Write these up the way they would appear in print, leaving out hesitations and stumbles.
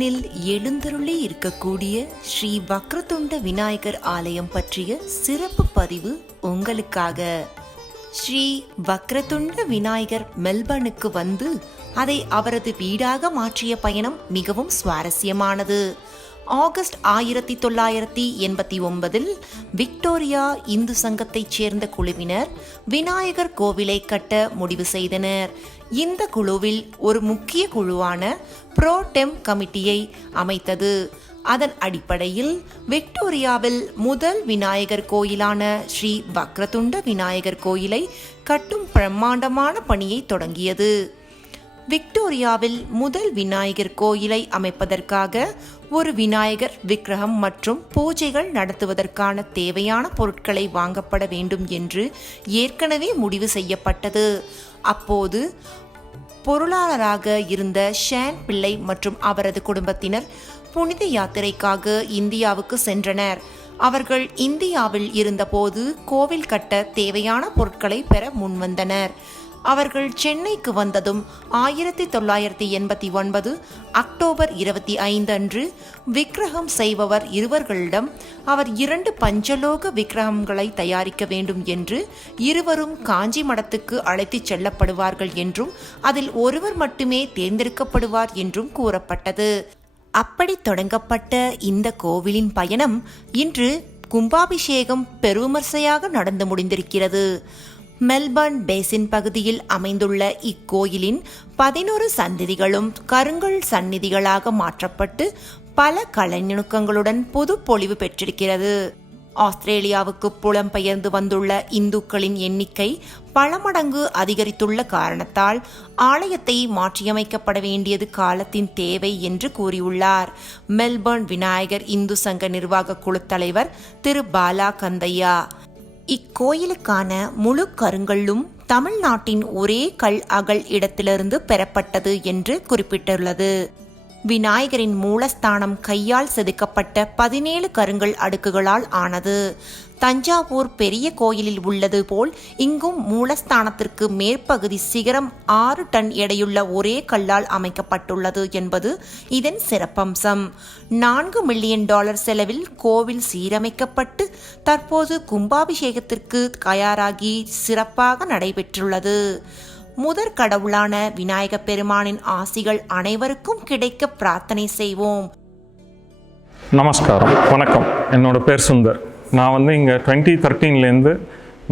மெல்பர்னில் எழுந்தருளி இருக்கக்கூடிய ஸ்ரீ வக்ரதுண்ட விநாயகர் ஆலயம் பற்றிய சிறப்பு பதிவு உங்களுக்காக. ஸ்ரீ வக்ரதுண்ட விநாயகர் மெல்பர்னுக்கு வந்து அதை அவரது வீடாக மாற்றிய பயணம் மிகவும் சுவாரஸ்யமானது. ஆகஸ்ட் 1989 விக்டோரியா இந்து சங்கத்தைச் சேர்ந்த குழுவினர் விநாயகர் கோவிலை கட்ட முடிவு செய்தனர். இந்த குழுவில் ஒரு முக்கிய குழுவான ப்ரோ-டெம் கமிட்டியை அமைத்தது. அதன் அடிப்படையில் விக்டோரியாவில் முதல் விநாயகர் கோயிலான ஸ்ரீ வக்ரதுண்ட விநாயகர் கோயிலை கட்டும் பிரம்மாண்டமான பணியை தொடங்கியது. விக்டோரியாவில் முதல் விநாயகர் கோயிலை அமைப்பதற்காக ஒரு விநாயகர் விக்கிரகம் மற்றும் பூஜைகள் நடத்துவதற்கான தேவையான பொருட்களை வாங்கப்பட வேண்டும் என்று ஏற்கனவே முடிவு செய்யப்பட்டது. அப்போது பொருளாளராக இருந்த ஷேன் பிள்ளை மற்றும் அவரது குடும்பத்தினர் புனித யாத்திரைக்காக இந்தியாவுக்கு சென்றனர். அவர்கள் இந்தியாவில் இருந்தபோது கோவில் கட்ட தேவையான பொருட்களை பெற முன்வந்தனர். அவர்கள் சென்னைக்கு வந்ததும் 1989 அக்டோபர் 25 அன்று விக்கிரகம் செய்பவர் இருவர்களிடம் அவர் 2 பஞ்சலோக விக்கிரகங்களை தயாரிக்க வேண்டும் என்று இருவரும் காஞ்சி மடத்துக்கு அழைத்துச் செல்லப்படுவார்கள் என்றும் அதில் ஒருவர் மட்டுமே தேர்ந்தெடுக்கப்படுவார் என்றும் கூறப்பட்டது. அப்படி தொடங்கப்பட்ட இந்த கோவிலின் பயணம் இன்று கும்பாபிஷேகம் பெருவிமர்சையாக நடந்து முடிந்திருக்கிறது. மெல்பர்ன் பேசின் பகுதியில் அமைந்துள்ள இக்கோயிலின் 11 சந்நிதிகளும் கருங்கல் சந்நிதிகளாக மாற்றப்பட்டு பல கலைநுணுக்கங்களுடன் புது பொலிவு பெற்றிருக்கிறது. ஆஸ்திரேலியாவுக்கு புலம்பெயர்ந்து வந்துள்ள இந்துக்களின் எண்ணிக்கை பல மடங்கு அதிகரித்துள்ள காரணத்தால் ஆலயத்தை மாற்றியமைக்கப்பட வேண்டியது காலத்தின் தேவை என்று கூறியுள்ளார் மெல்பர்ன் விநாயகர் இந்து சங்க நிர்வாக குழு தலைவர் திரு பாலா கந்தையா. இக்கோயிலுக்கான முழு கருங்கல்லும் தமிழ்நாட்டின் ஒரே கல் அகல் இடத்திலிருந்து பெறப்பட்டது என்று குறிப்பிட்டுள்ளது. விநாயகரின் மூலஸ்தானம் கையால் செதுக்கப்பட்ட 17 கருங்கல் அடுக்குகளால் ஆனது. தஞ்சாவூர் பெரிய கோயிலில் உள்ளது போல் இங்கும் மூலஸ்தானத்திற்கு மேற்பகுதி சிகரம் 6 டன் எடையுள்ள ஒரே கல்லால் அமைக்கப்பட்டுள்ளது என்பது இதன் சிறப்பம்சம். $4 மில்லியன் செலவில் கோவில் சீரமைக்கப்பட்டு தற்போது கும்பாபிஷேகத்திற்கு தயாராகி சிறப்பாக நடைபெற்றுள்ளது. முதற் கடவுளான விநாயக பெருமானின் ஆசிகள் அனைவருக்கும் கிடைக்க பிரார்த்தனை செய்வோம். நமஸ்காரம், வணக்கம். என்னோட பேர் சுந்தர். நான் இங்கே 2013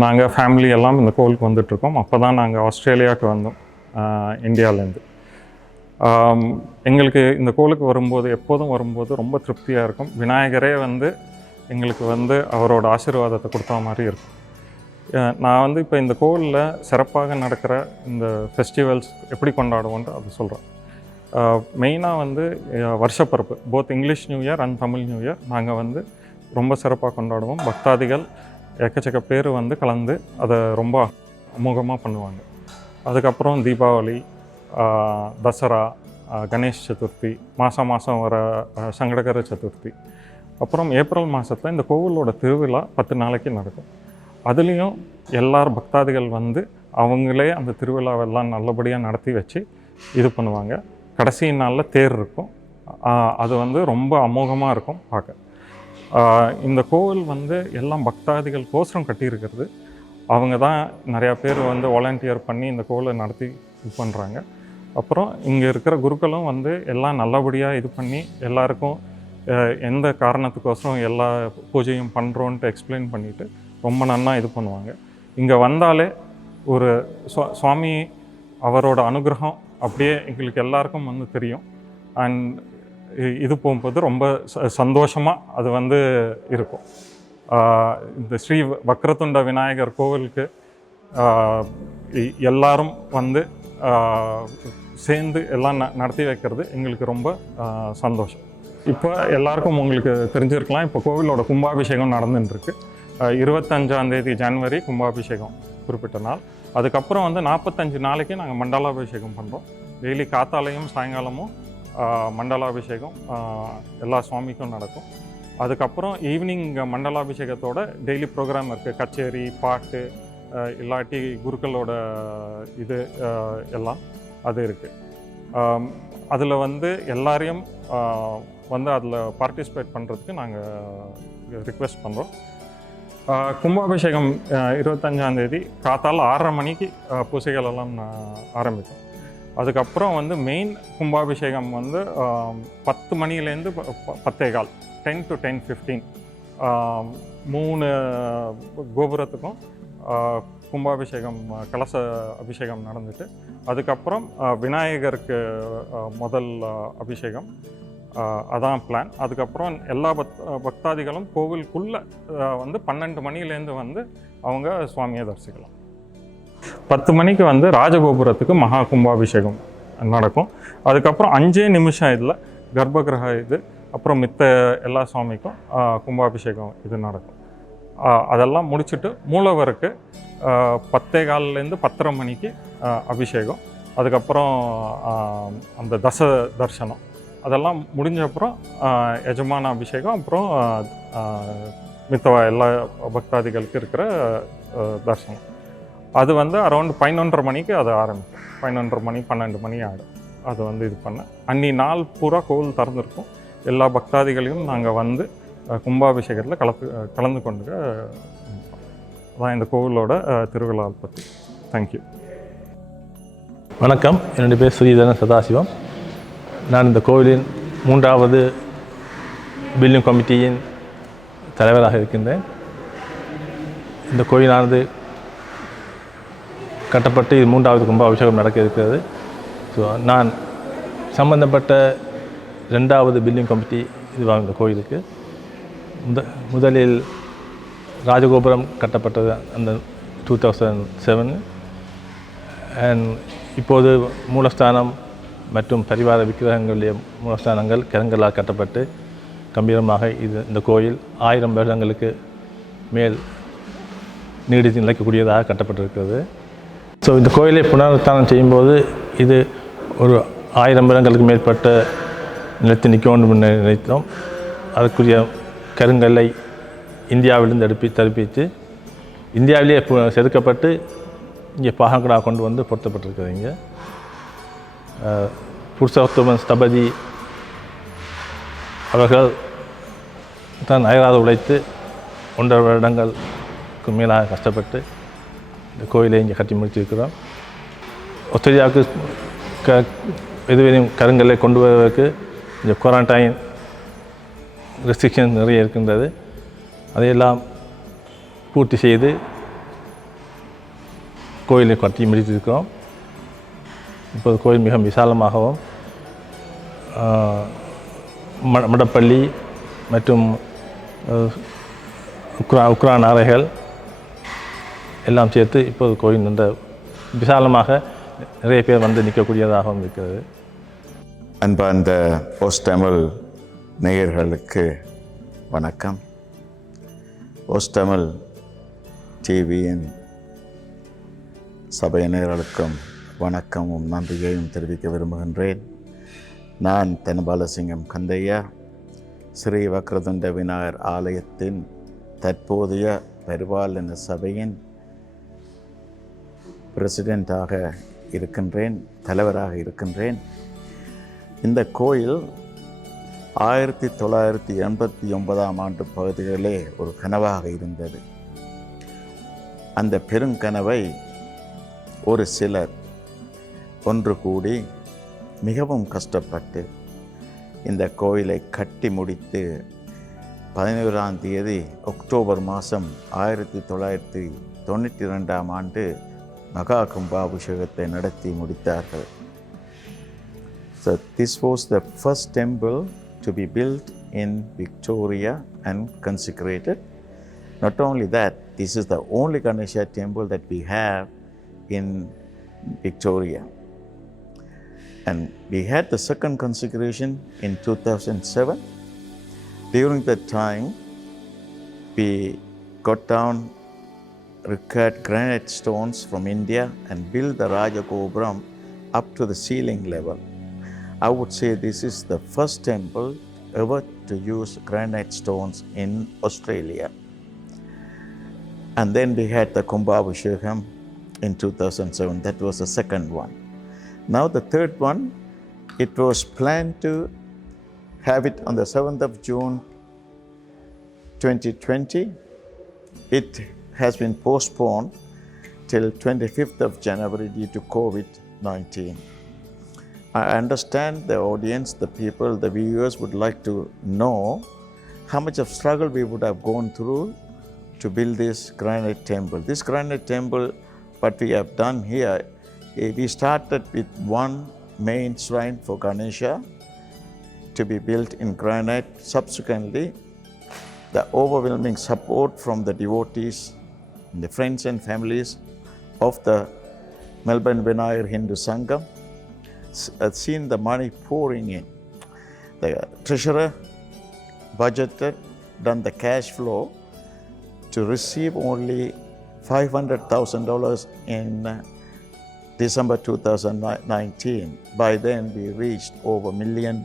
நாங்கள் ஃபேமிலி எல்லாம் இந்த கோவிலுக்கு வந்துட்ருக்கோம். அப்போ தான் நாங்கள் ஆஸ்திரேலியாவுக்கு வந்தோம் இந்தியாவிலேருந்து. எங்களுக்கு இந்த கோவிலுக்கு வரும்போது எப்போதும் வரும்போது ரொம்ப திருப்தியாக இருக்கும். விநாயகரே எங்களுக்கு அவரோட ஆசீர்வாதத்தை கொடுத்தா மாதிரி இருக்கும். நான் இப்போ இந்த கோவிலில் சிறப்பாக நடக்கிற இந்த ஃபெஸ்டிவல்ஸ் எப்படி கொண்டாடுவோன்ட்டு அது சொல்கிறேன். மெயினாக வருஷப்பிறப்பு, both English new year and Tamil new year நாங்கள் ரொம்ப சிறப்பாக கொண்டாடுவோம். பக்தாதிகள் எக்கச்சக்க பேர் கலந்து அதை ரொம்ப அமோகமாக பண்ணுவாங்க. அதுக்கப்புறம் தீபாவளி, தசரா, கணேஷ் சதுர்த்தி, மாதம் வர சங்கடகர சதுர்த்தி, அப்புறம் ஏப்ரல் மாதத்தில் இந்த கோவிலோட திருவிழா 10 நாளைக்கு நடக்கும். அதுலேயும் எல்லார் பக்தாதிகள் அவங்களே அந்த திருவிழாவெல்லாம் நல்லபடியாக நடத்தி வச்சு இது பண்ணுவாங்க. கடைசி நாளில் தேர் இருக்கும். அது ரொம்ப அமோகமாக இருக்கும் பார்க்க. இந்த கோவில் எல்லாம் பக்தாதிகள் கோசரம் கட்டியிருக்கிறது. அவங்க தான் நிறையா பேர் வாலண்டியர் பண்ணி இந்த கோவிலை நடத்தி இது பண்ணுறாங்க. அப்புறம் இங்கே இருக்கிற குருக்களும் எல்லாம் நல்லபடியாக இது பண்ணி எல்லாருக்கும் எந்த காரணத்துக்கோசரம் எல்லா பூஜையும் பண்ணுறோன்ட்டு எக்ஸ்பிளைன் பண்ணிவிட்டு ரொம்ப நன்னா இது பண்ணுவாங்க. இங்கே வந்தாலே ஒரு சுவாமி அவரோட அனுகிரகம் அப்படியே எங்களுக்கு எல்லாருக்கும் தெரியும். அண்ட் இது போகும்போது ரொம்ப சந்தோஷமாக அது இருக்கும். இந்த ஸ்ரீ வக்ரதுண்ட விநாயகர் கோவிலுக்கு எல்லாரும் சேர்ந்து எல்லாம் நடத்தி வைக்கிறது எங்களுக்கு ரொம்ப சந்தோஷம். இப்போ எல்லாருக்கும் உங்களுக்கு தெரிஞ்சிருக்கலாம், இப்போ கோவிலோட கும்பாபிஷேகம் நடந்துட்டுருக்கு. 25ஆம் தேதி ஜனவரி கும்பாபிஷேகம் குறிப்பிட்ட நாள். அதுக்கப்புறம் 45 நாளைக்கு நாங்கள் மண்டலாபிஷேகம் பண்ணுறோம். டெய்லி காத்தாலையும் சாயங்காலமும் மண்டலாபிஷேகம் எல்லா சுவாமிக்கும் நடக்கும். அதுக்கப்புறம் ஈவினிங் மண்டலாபிஷேகத்தோட டெய்லி ப்ரோக்ராம் இருக்குது. கச்சேரி, பாட்டு, இல்லாட்டி குருக்களோட இது எல்லாம் அது இருக்குது. அதில் வந்து எல்லாரையும் வந்து அதில் பார்ட்டிசிபேட் பண்ணுறதுக்கு நாங்கள் ரிக்வெஸ்ட் பண்ணுறோம். கும்பாபிஷேகம் 25ஆந்தேதி காத்தால் 6:30 மணிக்கு பூசைகள் எல்லாம் ஆரம்பிக்கும். அதுக்கப்புறம் வந்து மெயின் கும்பாபிஷேகம் வந்து 10 மணிலேருந்து 10:15, 10 to 10:15 3 கோபுரத்துக்கும் கும்பாபிஷேகம் கலச அபிஷேகம் நடந்துட்டு அதுக்கப்புறம் விநாயகருக்கு முதல் அபிஷேகம், அதான் பிளான். அதுக்கப்புறம் எல்லா பக்தாதிகளும் கோவிலுக்குள்ளே வந்து 12 மணிலேருந்து வந்து அவங்க சுவாமியை தரிசிக்கலாம். 10 மணிக்கு வந்து ராஜகோபுரத்துக்கு மகா கும்பாபிஷேகம் நடக்கும். அதுக்கப்புறம் 5 நிமிஷம் இதில் கர்ப்பகிரக இது, அப்புறம் மித்த எல்லா சுவாமிக்கும் கும்பாபிஷேகம் இது நடக்கும். அதெல்லாம் முடிச்சுட்டு மூலவருக்கு 10:15லேருந்து 10:30 மணிக்கு அபிஷேகம். அதுக்கப்புறம் அந்த தர்சனம் அதெல்லாம் முடிஞ்ச அப்புறம் எஜமான அபிஷேகம், அப்புறம் மித்த எல்லா பக்தாதிகளுக்கு இருக்கிற தர்சனம். அது வந்து அரௌண்ட் 11:30 மணிக்கு அது ஆரம்பிக்கும். 11:30 மணி 12 மணி ஆகிடும். அது வந்து இது பண்ண அன்னி நாள் பூரா கோவில் திறந்துருக்கும். எல்லா பக்தாதிகளையும் நாங்கள் வந்து கும்பாபிஷேகத்தில் கலந்து கொண்டு தான் இந்த கோவிலோட திருவிழா பற்றி. தேங்க்யூ. வணக்கம், என்னுடைய பேர் ஸ்ரீதரன் சதாசிவம். நான் இந்த கோவிலின் 3வது பில்டிங் கமிட்டியின் தலைவராக இருக்கின்றேன். இந்த கோயிலானது கட்டப்பட்டு இது 3வது கும்பாபிஷேகம் நடக்க இருக்கிறது. ஸோ நான் சம்பந்தப்பட்ட 2வது பில்டிங் கமிட்டி இதுவாக இந்த கோயிலுக்கு. முதலில் ராஜகோபுரம் கட்டப்பட்டது அந்த 2007 அண்ட் இப்போது மூலஸ்தானம் மற்றும் பரிவார விக்கிரகங்களுடைய மூலஸ்தானங்கள் கருங்கல்லால் கட்டப்பட்டு கம்பீரமாக இந்த கோயில் 1000 வருடங்களுக்கு மேல் நீடித்து நிலைக்கக்கூடியதாக கட்டப்பட்டிருக்கிறது. ஸோ இந்த கோயிலை புனருத்தானம் செய்யும்போது இது ஒரு 1000 வருடங்களுக்கு மேற்பட்ட நிலத்தை நிற்க வேண்டும் என்று நினைத்தோம். அதற்குரிய கருங்கல்லை இந்தியாவிலிருந்து தரிப்பித்து இந்தியாவிலேயே செதுக்கப்பட்டு இங்கே பாகங்களாக கொண்டு வந்து பொருத்தப்பட்டிருக்கிறது. இங்கே புருஷோத்தமன் ஸ்தபதி அவர்கள் தான் அயராது உழைத்து 1.5 வருடங்களுக்கு மேலாக கஷ்டப்பட்டு இந்த கோயிலை இங்கே கட்டி முடித்திருக்கிறோம். ஆஸ்திரேலியாவுக்கு எதுவரையும் கருங்கல்லை கொண்டு வருவதற்கு இந்த குவாரண்டைன் ரெஸ்ட்ரிக்ஷன் நிறைய இருக்கின்றது. அதையெல்லாம் பூர்த்தி செய்து கோயிலை கட்டி முடித்திருக்கிறோம். இப்போது கோயில் மிக விசாலமாகவும் மடப்பள்ளி மற்றும் உக்ரான் அறைகள் எல்லாம் சேர்த்து இப்போது கோயில் இந்த விசாலமாக நிறைய பேர் வந்து நிற்கக்கூடியதாகவும் இருக்கிறது. அன்பார்ந்த தமிழ் நேயர்களுக்கு வணக்கம். தமிழ் டிவியின் சபையினர்களுக்கும் வணக்கமும் நன்றியையும் தெரிவிக்க விரும்புகின்றேன். நான் தனபாலசிங்கம் கந்தையா, ஸ்ரீ வக்ரதுண்ட விநாயகர் ஆலயத்தின் தற்போதைய பரிபாலன சபையின் பிரசிடெண்ட்டாக இருக்கின்றேன், தலைவராக இருக்கின்றேன். இந்த கோயில் 1989ஆம் ஆண்டு பகுதிகளிலே ஒரு கனவாக இருந்தது. அந்த பெருங்கனவை ஒரு சிலர் ஒன்று கூடி மிகவும் கஷ்டப்பட்டு இந்த கோயிலை கட்டி முடித்து 11ஆம் தேதி அக்டோபர் மாதம் 1992ஆம் ஆண்டு மகா கும்பாபிஷேகத்தை நடத்தி முடித்தார்கள். So this was the first temple to be built in Victoria and consecrated. Not only that, this is the only Ganesha temple that we have in Victoria. And we had the second consecration in 2007. During that time, we got down required granite stones from India and built the Raja Gopuram up to the ceiling level. I would say this is the first temple ever to use granite stones in Australia. And then we had the Kumbhabhishekam in 2007. That was the second one. Now the third one It was planned to have it on the 7th of June 2020. It has been postponed till 25th of January due to COVID-19. I understand the audience, the people, the viewers would like to know how much of struggle we would have gone through to build this granite temple. This granite temple, what we have done here, we started with one main shrine for Ganesha to be built in granite. Subsequently, the overwhelming support from the devotees, the friends and families of the Melbourne Vinayagar Hindu Sangam has seen the money pouring in. The treasurer budgeted, done the cash flow to receive only $500,000 in December 2019. By then we reached over $1 million.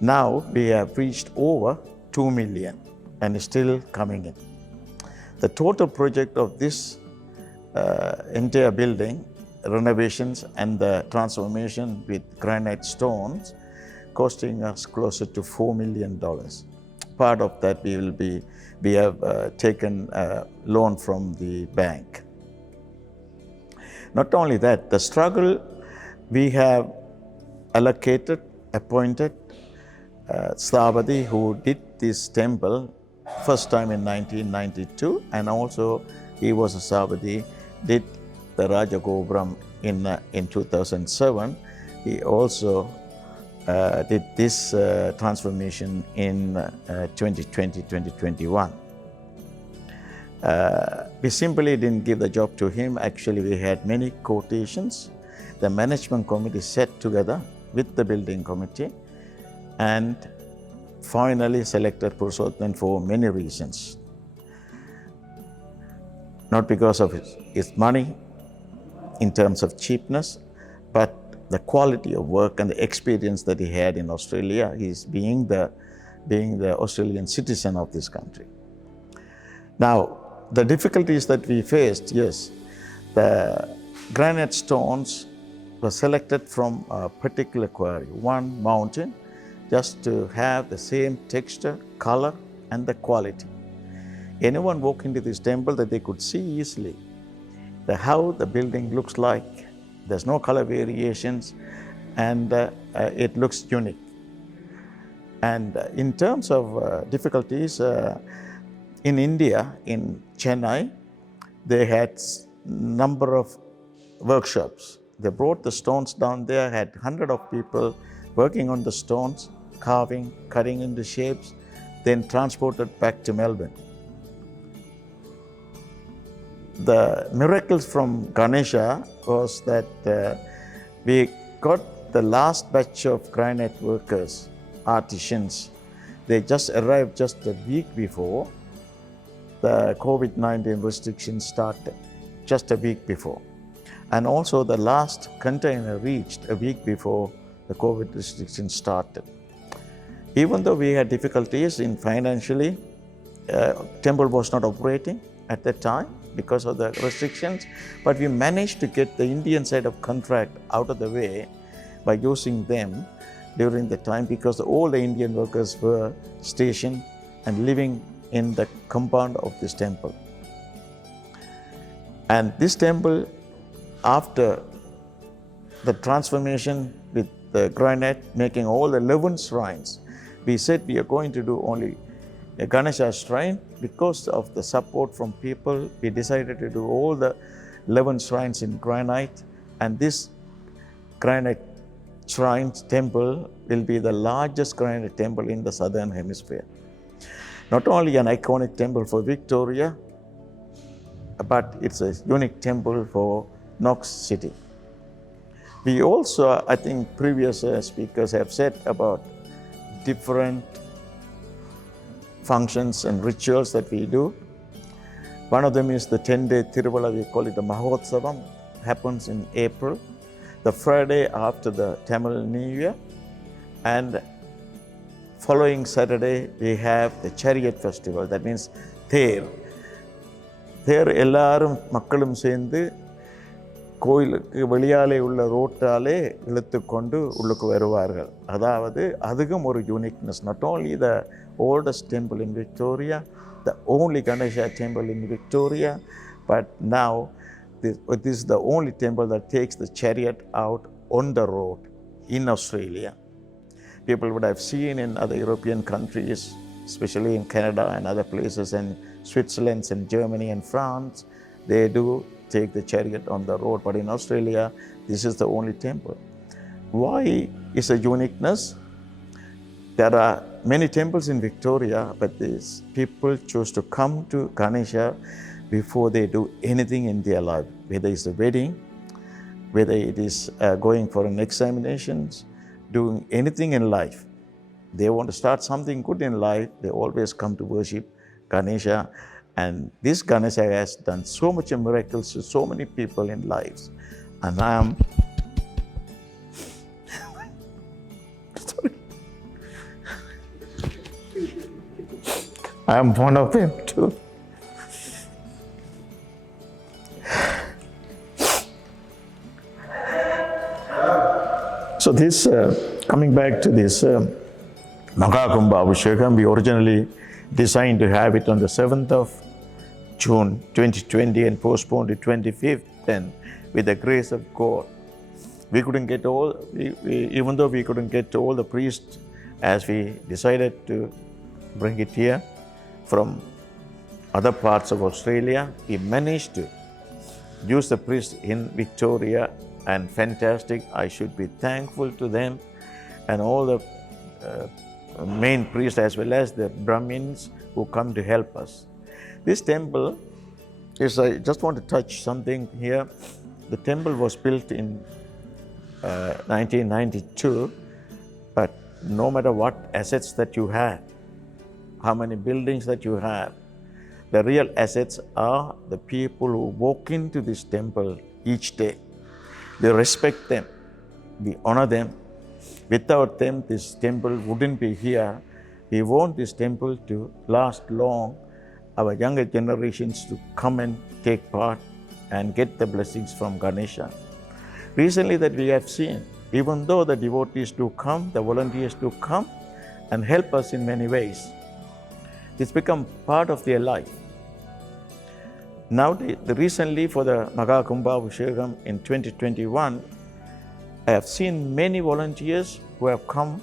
Now we have reached over 2 million and still coming in. The total project of this entire building, renovations and the transformation with granite stones, costing us closer to $4 million. Part of that we have taken a loan from the bank. Not only that, the struggle we have allocated, appointed Stavati, who did this temple first time in 1992, and also he was a Stavati, did the Rajagopram in 2007. He also did this transformation in 2020-2021. We simply didn't give the job to him. Actually, we had many quotations. The management committee sat together with the building committee and finally selected Purushottam for many reasons. Not because of his money in terms of cheapness, but the quality of work and the experience that he had in Australia. He's being the Australian citizen of this country. Now, the difficulties that we faced, yes, the granite stones were selected from a particular quarry, one mountain, just to have the same texture, color, and the quality. Anyone walk into this temple that they could see easily how the building looks like. There's no color variations, and it looks unique. And in terms of difficulties, in India, in Chennai, they had number of workshops. They brought the stones down there, had 100 of people working on the stones, carving, cutting into shapes, then transported back to Melbourne. The miracles from Ganesha was that we got the last batch of granite workers, artisans. They just arrived just a week before the COVID-19 restrictions started, just a week before. And also the last container reached a week before the COVID restrictions started. Even though we had difficulties in financially, temple was not operating at that time because of the restrictions, but we managed to get the Indian side of contract out of the way by using them during the time, because all the Indian workers were stationed and living in the compound of this temple. And this temple, after the transformation with the granite, making all the 11 shrines, we said we are going to do only a Ganesha shrine. Because of the support from people, we decided to do all the 11 shrines in granite, and this granite shrine temple will be the largest granite temple in the southern hemisphere. Not only an iconic temple for Victoria, but it's a unique temple for Knox City. We also, I think previous speakers have said about different functions and rituals that we do. One of them is the 10-day Tiruvalla, we call it the Mahotsavam, happens in April, the Friday after the Ttamil New Year, and following Saturday we have the Chariot Festival, that means Ther. Ther ellarum makkalum sendu கோயிலுக்கு வெளியாலே உள்ள ரோட்டாலே இழுத்து கொண்டு உள்ளுக்கு வருவார்கள். அதாவது அதுக்கும் ஒரு uniqueness. Not only the oldest temple in Victoria, the only Ganesha temple in Victoria, but now this is the only temple that takes the chariot out on the road in Australia. People would have seen in other European countries, especially in Canada and other places, and Switzerland and Germany and France, they do take the chariot on the road, but in Australia, this is the only temple. Why is a uniqueness? There are many temples in Victoria, but these people choose to come to Ganesha before they do anything in their life, whether it's a wedding, whether it is going for an examinations, doing anything in life. They want to start something good in life, they always come to worship Ganesha. And this Ganesha has done so much miracles to so many people in lives. And I am one of them too. So this, coming back to this Magakumbha Abhishekam, we originally designed to have it on the 7th of June 2020 and postponed to 25th. Then, with the grace of God, we couldn't get even though we couldn't get all the priests as we decided to bring it here from other parts of Australia, we managed to use the priests in Victoria, and fantastic. I should be thankful to them and all the main priests as well as the Brahmins who come to help us. This temple is, I just want to touch something here. The temple was built in 1992, but no matter what assets that you have, how many buildings that you have, the real assets are the people who walk into this temple each day. We respect them, we honor them. Without them, this temple wouldn't be here. We want this temple to last long, our younger generations to come and take part and get the blessings from Ganesha. Recently that we have seen, even though the devotees do come, the volunteers do come and help us in many ways, it's become part of their life. Now, recently for the Magakumbha Abhishekam in 2021, I have seen many volunteers who have come,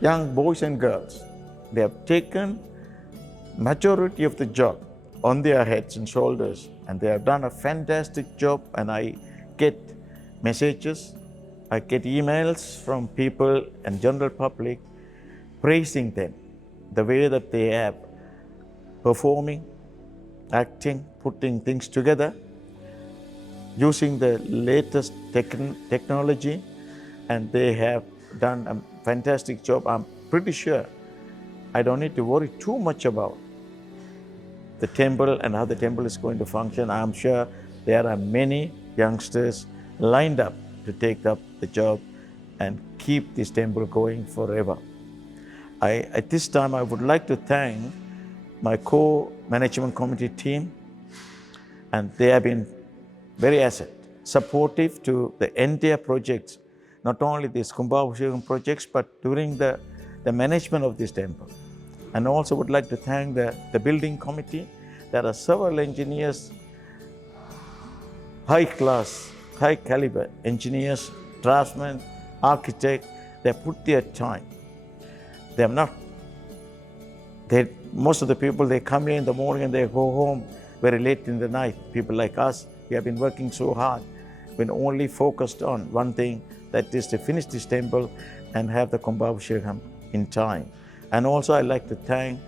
young boys and girls. They have taken majority of the job on their heads and shoulders, and they have done a fantastic job. And I get messages, I get emails from people and general public praising them, the way that they have performing, acting, putting things together, using the latest technology, and they have done a fantastic job. I'm pretty sure I don't need to worry too much about the temple and how the temple is going to function. I'm sure there are many youngsters lined up to take up the job and keep this temple going forever. At this time, I would like to thank my co-management committee team, and they have been very supportive to the entire projects, not only these Kumbha Abhishekam projects, but during the management of this temple. And also would like to thank the building committee. There are several engineers, high class, high caliber engineers, draftsmen, architects. They put their time. They have not, most of the people, they come here in the morning and they go home very late in the night. People like us, we have been working so hard, been only focused on one thing, that is to finish this temple and have the Kumbha Abhishekam in time. And also I'd like to thank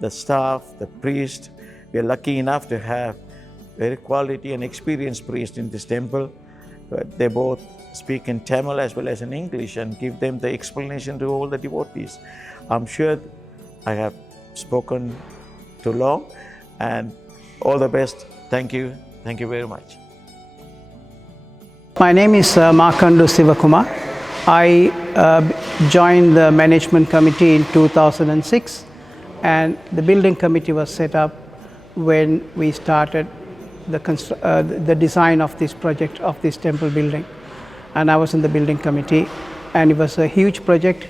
the staff, the priest. We are lucky enough to have very quality and experienced priests in this temple. They both speak in Ttamil as well as in English and give them the explanation to all the devotees. I'm sure I have spoken too long, and all the best. Thank you. Thank you very much. My name is Markandu Sivakumar. I joined the management committee in 2006, and the building committee was set up when we started the design of this project, of this temple building. And I was in the building committee, and it was a huge project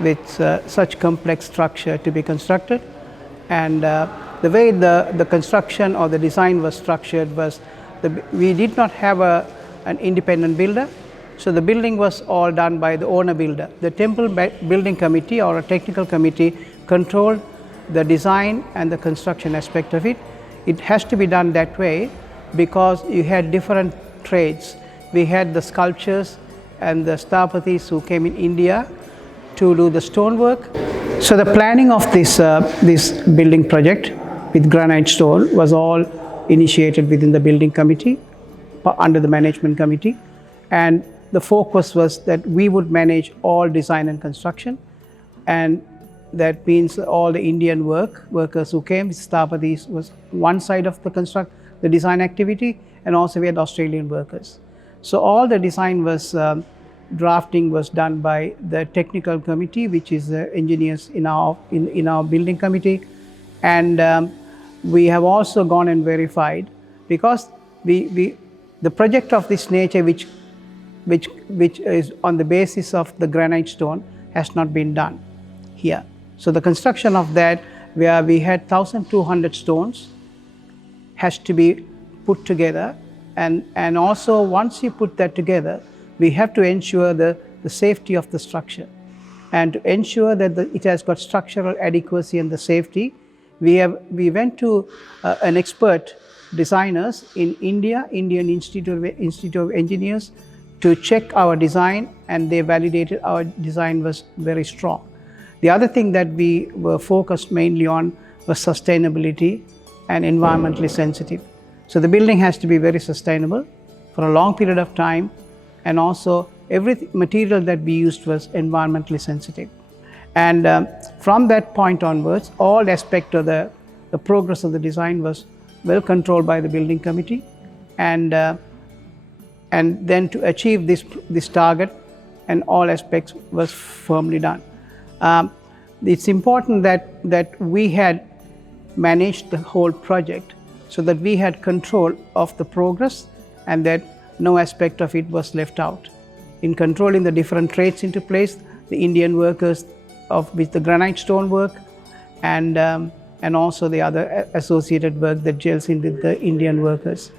with such complex structure to be constructed. And the way the construction or the design was structured was, we did not have an independent builder. So the building was all done by the owner builder. The temple building committee or a technical committee controlled the design and the construction aspect of it. It has to be done that way because you had different trades. We had the sculptures and the sthapatis who came in India to do the stonework. So the planning of this building project with granite stone was all initiated within the building committee under the management committee, and the focus was that we would manage all design and construction, and that means all the Indian workers who came, sthapatis was one side of the design activity, and also we had Australian workers. So all the design was drafting was done by the technical committee, which is the engineers in our building committee, and we have also gone and verified, because the project of this nature, which is on the basis of the granite stone, has not been done here. So the construction of that, where we had 1,200 stones, has to be put together, and also once you put that together, we have to ensure the safety of the structure, and to ensure that it has got structural adequacy and the safety. We went to an expert designers in India, Indian Institute of Engineers, to check our design, and they validated our design was very strong. The other thing that we were focused mainly on was sustainability and environmentally sensitive. So the building has to be very sustainable for a long period of time, and also every material that we used was environmentally sensitive. And from that point onwards, all aspects of the progress of the design was well controlled by the building committee, and then to achieve this target, and all aspects was firmly done. It's important that we had managed the whole project so that we had control of the progress, and that no aspect of it was left out. In controlling the different trades into place, the Indian workers with the granite stone work, and also the other associated work that gels in with the Indian workers.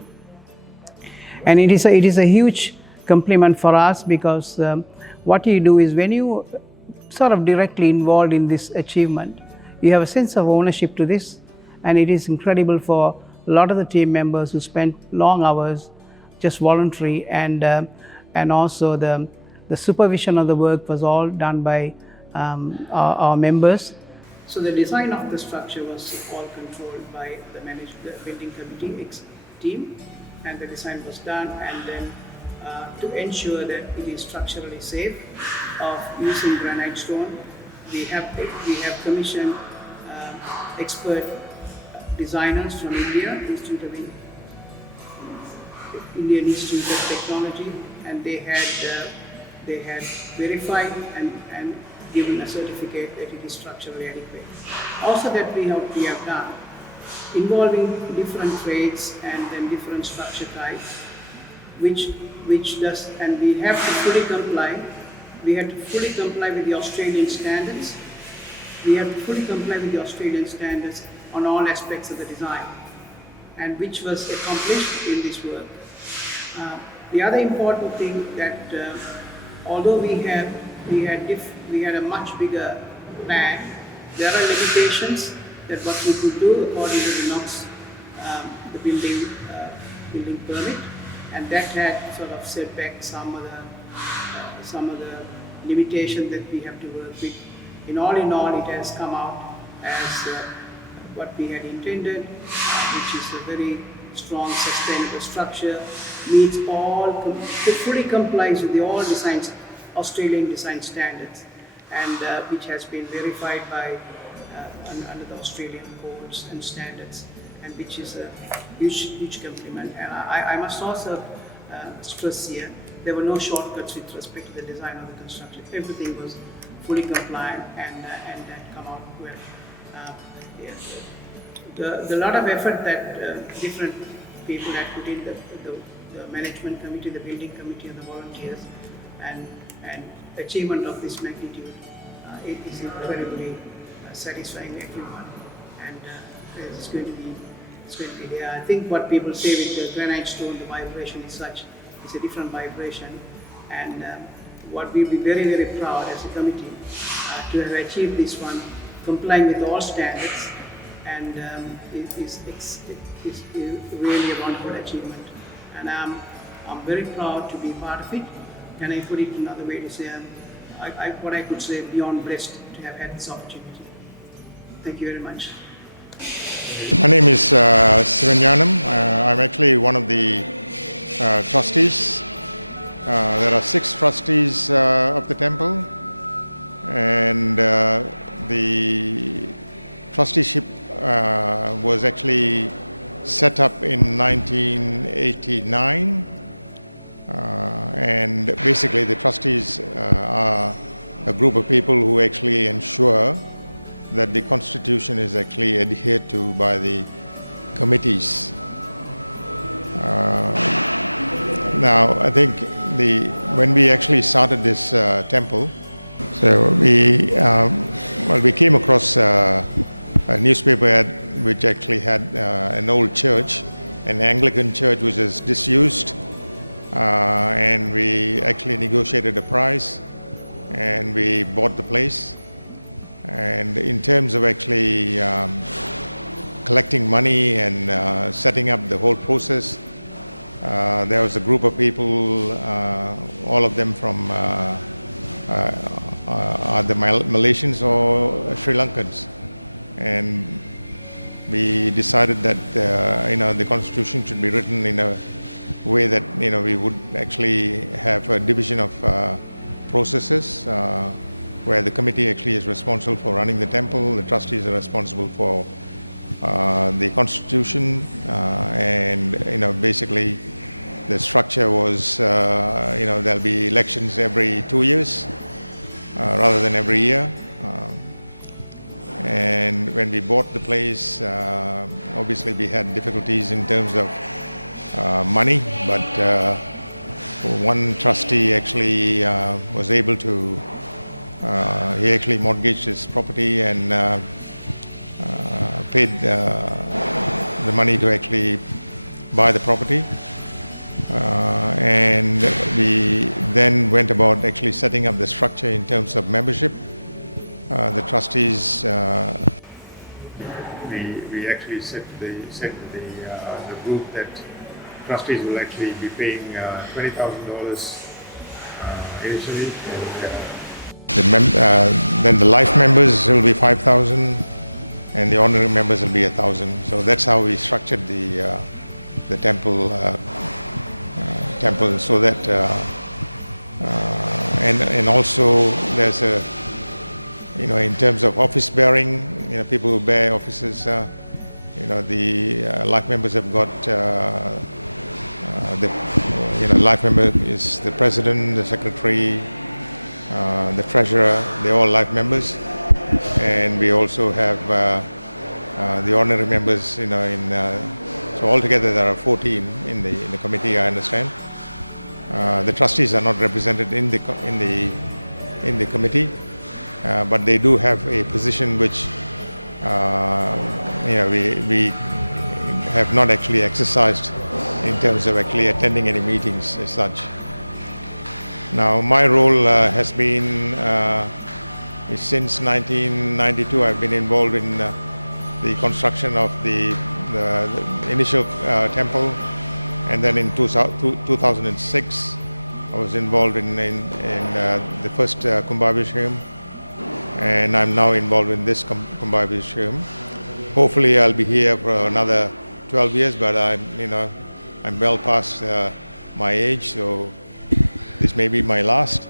And it is a huge compliment for us, because what you do is, when you sort of directly involved in this achievement, you have a sense of ownership to this, and it is incredible for a lot of the team members who spent long hours just voluntary, and also the supervision of the work was all done by our members. So the design of the structure was all controlled by the building committee team, and the design was done, and then to ensure that it is structurally safe of using granite stone, we have commissioned expert designers from India, Indian Institute of Technology, and they had verified and given a certificate that it is structurally adequate. Also that we have done, involving different trades and then different structure types, which does, and we have to fully comply. We have to fully comply with the Australian standards. We have to fully comply with the Australian standards on all aspects of the design, and which was accomplished in this work. The other important thing that although we had a much bigger plan, there are limitations that what we could do according to the NOx, the building permit, and that had sort of set back some of the limitation that we have to work with. In all, it has come out as what we had intended, which is a very strong, sustainable structure, fully complies with all Australian design standards, and which has been verified by under the Australian codes and standards, and which is a huge compliment. And I must also stress here, there were no shortcuts with respect to the design of the construction. Everything was fully compliant, and that come out well. The lot of effort that different people that put in the management committee, the building committee, and the volunteers, and achievement of this magnitude, it is incredibly satisfying everyone, and it's going to be there. I think what people say with the granite stone, the vibration is such, it's a different vibration, and what we'll be very, very proud as a committee to have achieved this one, complying with all standards, and it's really a wonderful achievement. And I'm very proud to be part of it. And I put it another way to say, what I could say, beyond blessed to have had this opportunity. Thank you very much. My name is Sivanyanam. I'm actually one of the trustees. There are 6 trustees of the temple, and the trusteeship was actually set up in 1989, and basically the trustees are a group of people who actually ensure that the constitution is actually adhered to by the committees. Now, I think when we actually started this temple, so we came across a newspaper ad which actually had an old church, an Anglican church which is disused, and we actually negotiated a price and we bought the place. And in terms of actually collecting money and setting up the whole process, there was a group of people, all of them from either Malaysians or Sri Lankans, and we decided that the constitution should be written in a way that we would actually have a division of processes, where the committee actually is responsible for running the temple, the trustees are responsible for the constitution, and basically the structure was there'll be elections every 2 years rather than every year. And when we bought the place, obviously we had difficulties in terms of money, but one trustee actually was able to he actually mortgaged his property and paid the money to actually buy the property. And we then went about actually setting up the structure in terms of membership. The trustees, we actually said to the group that trustees will actually be paying $20,000 initially, and then the life members will be 5,000, and the honorary members will be 1,000. So that's how we structured the temple, so that and also there's a in terms of office bearing, people who bear offices, the life members have got the life member is the president, the secretary, the treasurer. They're all life members, and we also have the honorary members. So altogether there are 14 in the committee, I understand. The trustees are not represented in the committee, but they do have a position which we have not actually exercised in terms of actually attending any meetings as such. Now, my role has been since 1992. I've been involved in the construction of the initial temple, and then in 2006 I was involved in the first Kumbhabhishekam, and I'm now involved in this Kumbhabhishekam. Hopefully I'll be here for another 12 years, but I'm well past my age, so this may be my last.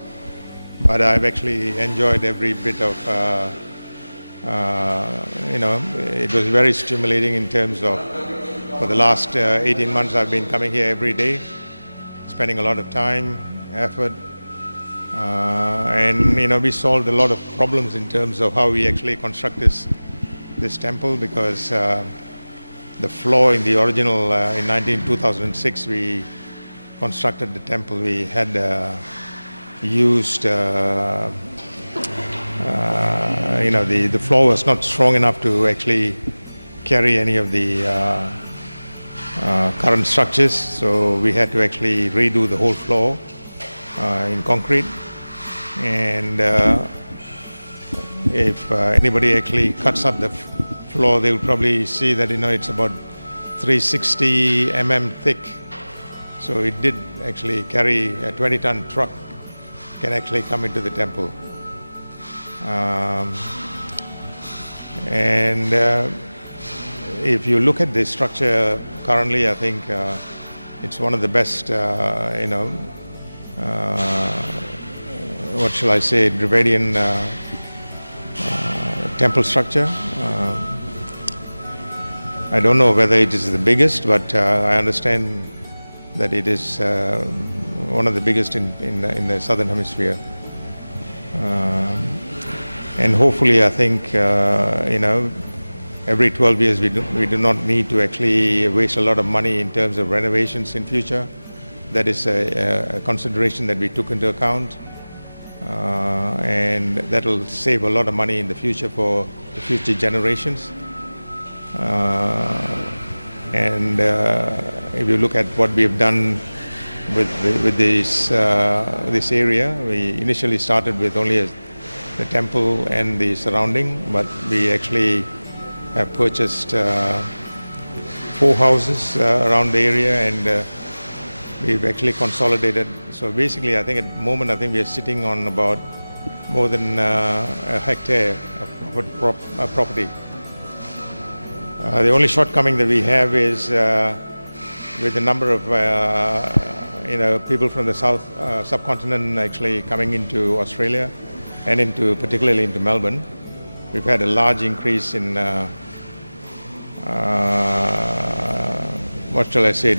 But I've actually enjoyed every bit of it was very stimulating in terms of, for the last 18 months I've been coming here every day, spending a lot of time, effort, and we solved a lot of problems in terms of how we actually construct this temple, because the floor in the original, in 2006 we constructed the temple. We had used, the floor was not strong enough to actually carry any of the current structures, so we had to actually redo the whole floor in concrete. And if anybody actually cuts up the floor, they will probably see that it's about 360 mm thick. So it did actually carry a 20-ton truck can actually come into the temple. And if you look at the structure currently, I think it's one of the best, what shall I say, Dravidian temple structure. I don't know whether it is the biggest, but I understand that it is one of the biggest in the southern hemisphere. And hopefully, I think, every 12 years we do not need to actually waste a lot of money in terms of renovations in future. That is a consideration that we took into account. And that will save a lot of money in the future for the future generations. And if you look at what we have done with this area, we initially started with only the temple and the surrounding, but we actually have purchased 4 houses around the area, and we've actually consolidated. So basically, I think at the moment, I think we are sitting on about more than a hectare of property. The only shortcoming that we have is with the number of people from the south subcontinent actually coming into Australia and particularly into Melbourne. We've had a large increase in what shall I say,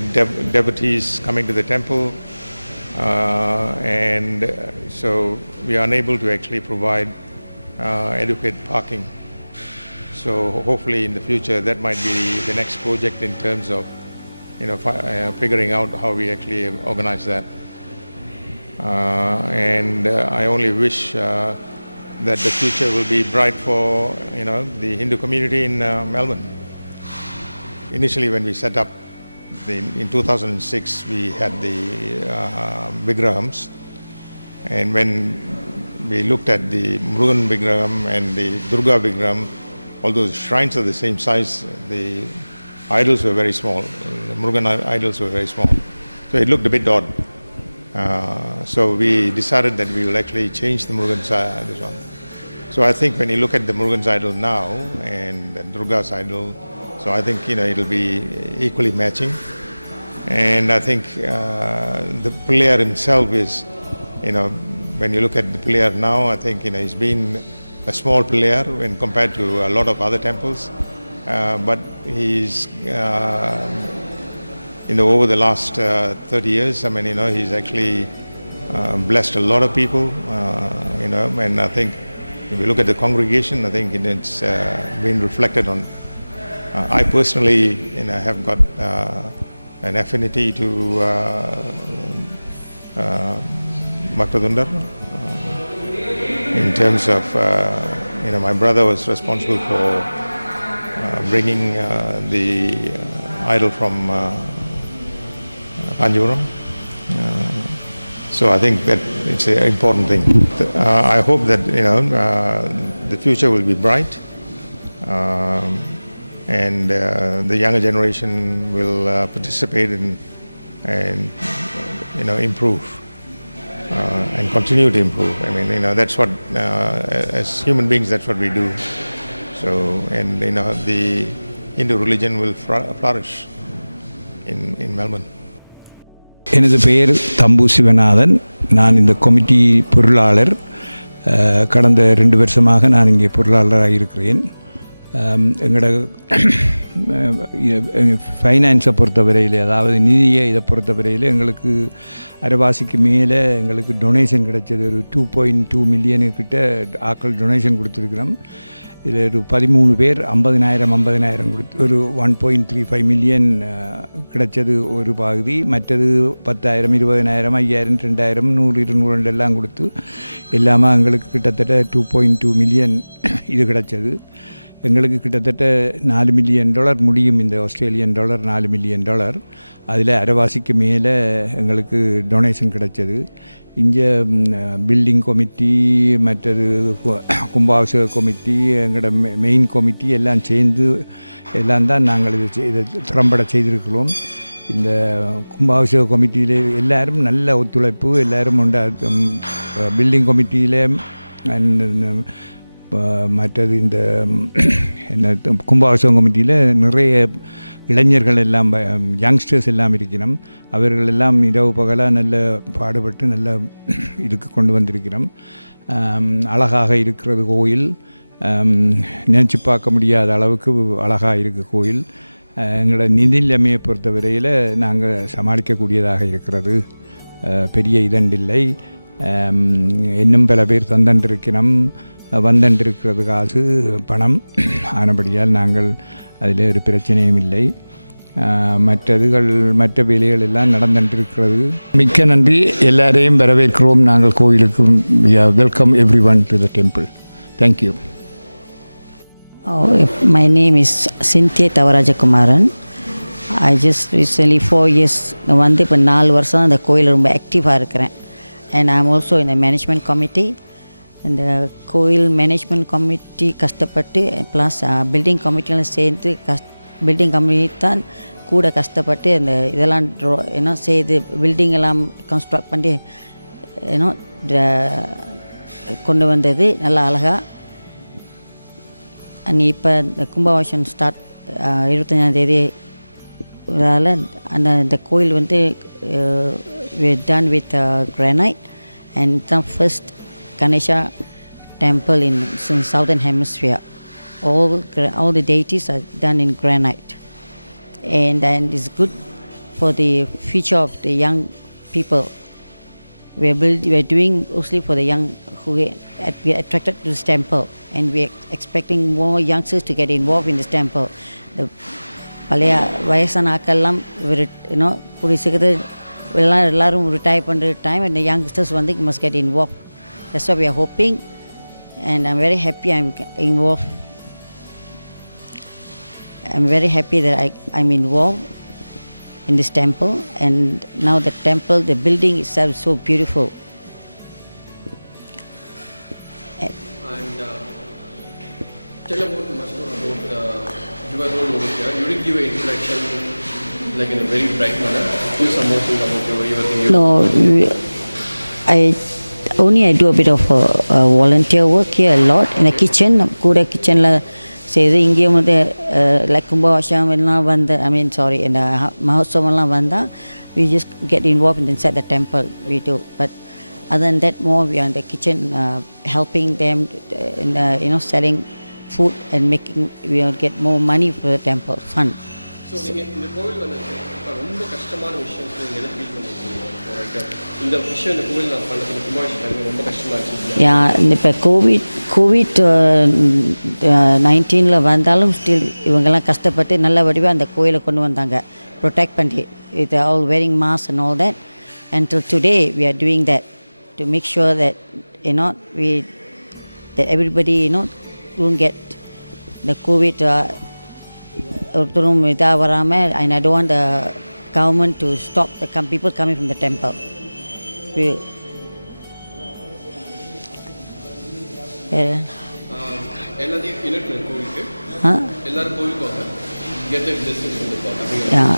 devotees coming to the temple, and so we are unable to actually provide adequate parking. So hopefully in the future that might be the next project in terms of figuring out how we actually organize that. And I only wish that the future will be bright for the Hindu community in Melbourne. Initially, when we set up in 2006, we had the Vigrahams, and when we looked at the Murugan Vigraham and the Durga Vigraham, although the shrines are the same size, the idols were very small. The Murugan idols were very small, so it looked a bit odd. So we decided that we will actually change the Murugan's this one. So I think when you look at the Murugan's idol now and the Durga's idol, so I think it'll be equally matching. And I think the Pillar himself is, when you look at the Pillar now, I think he's been a small Pillar when compared to a lot of other temples, but he's over the last 30 years, I mean, he's actually blessed a lot of people, and I think if you look at the congregation, I think it's been reflected on. I personally, have got an affinity to Vakarathunda in terms of, my brother was responsible for bringing the idol from Kanjuram. So I think that it's an important thing. I hope that the future will be bright, and the younger generation will participate and improve and continue to improve. I mean, that's what as human beings, that's what we do. So, and the Hindu religion will flourish in Melbourne. எனது பெயர் தம்பு சிவநாதன். நான் இந்த கமிட்டி பொருளாளர். கடந்த 2 வருஷமாக நான் இங்கே பொருளாளராக இருக்கிறேன். எங்களோட ஃபைனான்ஸை பொறுத்தவரையில், அதாவது நிதியை இதை பொறுத்தவரையில் எங்களுக்கு அரைவாசிக்கு மேலே எங்களுக்கு டொனேஷன் கிடைச்சது. ஒரு 2.2 மில்லியனுக்கிட்ட ஆக்கள் டொனேஷன் கொடுத்துருக்குறோம். இதில் ஒரு 13 பேர் 50,000 கொடுத்து ஒரு 1.35 மில்லியன் கிடைச்சது ஒரு பகுதி. மற்றது 10,000 20,000 5,000 2,000 100 200 எல்லாம் கொடுத்து எல்லாமே எங்களுக்கு கிட்டத்தட்ட 2.2 மில்லியன் இது கிடைச்சது. எங்களுக்கு கிட்டத்தட்ட $4 மில்லியன் முடியும், இந்த ஆஸ்திரேலியன் டாலர் $4 மில்லியன். அதில் அரைவாசிக்கு மேலே எங்களுக்கு டொனேஷன் கிடைச்சது. இங்கே பில்டிங் கமிட்டி, மற்றது கும்பாபிஷேக கமிட்டி, எங்களோட மெயின் கமிட்டி எல்லாம் சேர்ந்து எல்லாம் தான் நாங்கள் இதை திறம்பட செய்திருக்கிறோம். இந்த கும்பாபிஷேக கமிட்டியில் எல்லோரும் நல்ல ஒத்துழைப்பு, எல்லோரும் உண்டா. பில்டிங் கமிட்டியில் மற்றது இந்த என்ன கும்பாபிஷேகம் கமிட்டியில் நிறைய இளைஞர்கள் எல்லாம் யங்ஸ்டர்ஸ் எல்லாம் இருக்கணும். அவர்கள் எல்லாம் இரவு பகலாக நல்ல பாடுபட்டு நல்ல இதுக்கு கொண்டு வந்திருக்கிறோம். அழகாக இருக்கிறது கோயில், நினச்சி பார்க்க முடியாத அளவுக்கு அழகாக இருக்குது கோயில். எங்களோட நிதி நிலைமையை பொறுத்தவரையில் நாங்கள் சமாளிக்கக்கூடியதாக இருக்கிறது. பெரிய இதண்டில்லை. இன்னும் பல பேர் தந்தண்டிருக்கிறோம், வந்தண்டிருக்கிறது காசு பணம். ஆனபடியால் நாங்கள் அதில் ஒரு பிரச்சனையும் இல்லை. மற்ற வேலைகள் எல்லாம் நடந்துருக்கிறது. மிக்க நன்றி, எல்லாரையும் வரவேற்கிறோம் நாங்கள் கோயிலுக்கு. Welcome every one to the temple. Thank you. My name is Cynthia Tavarajakumaran. I just recently 4 years வந்து இப்போ 4 வருஷம் அந்த கோயில் ரொம்ப ஆக்டிவாக இருக்கிறேன். And I am also in the management committee. இந்த கோயில் மேனேஜ்மெண்ட் கமிட்டி கஷ்டப்பட்டு ப்ளஸ் பில்டிங் கமிட்டிலாம் சேர்ந்து பில்டிங் கமிட்டி தான் கூட கஷ்டப்பட்டு அந்த இதெல்லாம் செய்து பில்டிங் எல்லாம் கன்ஸ்ட்ரக்ட் பண்ணி கொண்டு வந்தது நல்லா அழகாக. அண்ட் இப்போ இந்த கும்பாபிஷேகம் ஸ்டார்ட் 25ஆம் தேதி அந்த கோயில் வந்து டன் வித் கிரானைட். அண்ட் தான் first Ganesha temple in southern hemisphere. All the deities are done in granite, and it's good for the future of the young people. We are doing mostly for the young who get attracted to this temple, and we are expecting more youngsters to get involved in this temple. The பழைய வயசான ஆக்கெல்லாம் கூடிய சீக்கிரத்தில் எல்லாரும் ரிட்டையர் பண்ணுற டைம் இந்த யங்ஸ்டர்ஸ் வந்து must get involved. That's what we are hoping, and I'm very happy I'm involved. I'm very happy that I'm involved in this temple, and now the temple, the building itself is so beautiful. And tell about much more about your role over here. You didn't give an introduction like in a very bright manner. Give some more things about your thing. No, I do a bit of volunteer work here a lot in the kitchen. கூட கிச்சனில் செய்து இங்கேயும் வந்து லைக் கும்பாபிஷேகம் எல்லாம் வந்து இந்த மகோத்சவம்லாம் வந்தால் we just get involved inside the temple. We do, but other than that more we are in the kitchen helping them in selling food and making we will get more money for the temple fund. So இந்த கோவில் வந்து இப்போ ரொம்ப கஷ்டமான விஷயம் நீங்கள் எதை ஃபீல் பண்ணிருக்கீங்க? இந்த விஷயம் இந்த கோவில் நான் பண்ணது கும்பாபிஷேகம் ரொம்ப கஷ்டமாக இருந்துச்சு. இப்போ COVID-19 வந்தாலும் ஸ்டில் இவங்கெல்லாம் கஷ்டப்பட்டு நல்ல வடிவாக அந்த கோயிலை கொண்டு வந்தாங்க, ப்ரொடெக்ட் பண்ணி with all wearing masks and all that. Until today we are doing that to make sure that that everybody don't get the COVID ஒருத்தரும் இதாக வராமல். And I don't want the government to stop the people coming from the temple. எல்லாத்தையும் இனட்டு கோவிலுக்கு எல்லாரும் கோவிலுக்கு வாங்க, get the blessings from the God. Yeah,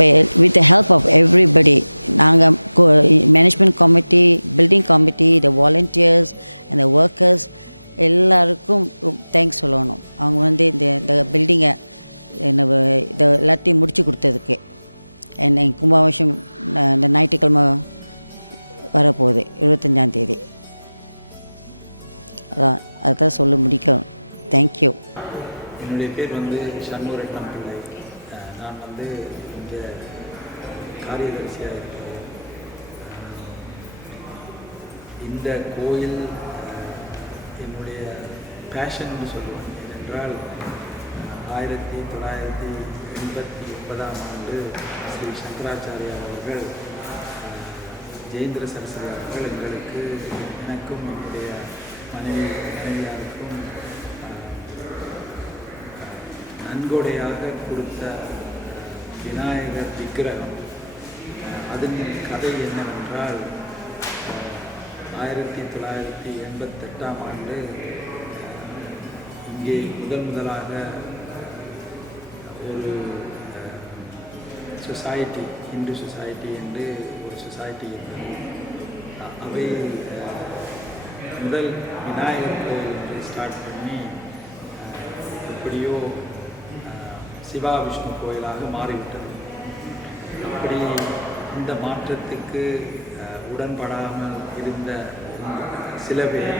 but with the help of everybody, நாங்கள் management committee, building committee, the volunteers and the workers எல்லாருக்கும் தேங்க்ஸ் சொல்லணும். அவங்க வந்து இந்த பில்டிங்கை இந்த எல்லாத்தையும் முடித்து கொடுத்ததுக்கு. எங்கள் கும்பாபிஷேகம் இந்த ஞாயிற்றுக்கிழமை வரப்போகுது 25ஆம் தேதி. அதான் சொல்ல முடிக்கும். தேங்க்யூ. என்னுடைய பேர் வந்து சண்முகரட்னம் பிள்ளை. நான் வந்து இங்கே காரியதரிசியாக இருக்கிறேன். இந்த கோயில் என்னுடைய பேஷன்னு சொல்லுவாங்க. ஏனென்றால் 1989 ஆண்டு ஸ்ரீ சங்கராச்சாரியார் அவர்கள் ஜெயேந்திர சரஸ்வதி அவர்கள் எங்களுக்கு, எனக்கும் என்னுடைய மனைவியாருக்கும் நன்கொடையாக கொடுத்த விநாயகர் விக்கிரகம். அதன் கதை என்னவென்றால் 1988 ஆண்டு இங்கே முதலாக ஒரு சொசைட்டி, இந்து சொசைட்டி என்று ஒரு சொசைட்டி இருந்தது. அவை முதல் விநாயகர் கோயில் வந்து ஸ்டார்ட் பண்ணி எப்படியோ சிவா விஷ்ணு கோயிலாக மாறிவிட்டது. அப்படி இந்த மாற்றத்துக்கு உடன்படாமல் இருந்த சில பேர்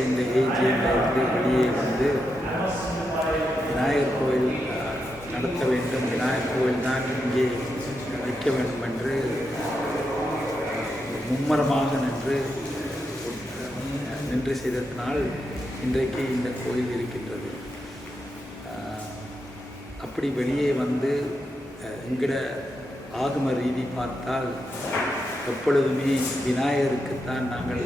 இந்த ஏஜியிலிருந்து வெளியே வந்து விநாயகர் கோயில் நடத்த வேண்டும், விநாயகர் கோயில் தான் இங்கே வைக்க வேண்டும் என்று மும்மரமாக நின்று செய்ததனால் இன்றைக்கு இந்த கோயில் இருக்கின்றது. அப்படி வெளியே வந்து என்கிற ஆகம ரீதி பார்த்தால் எப்பொழுதுமே விநாயகருக்குத்தான் நாங்கள்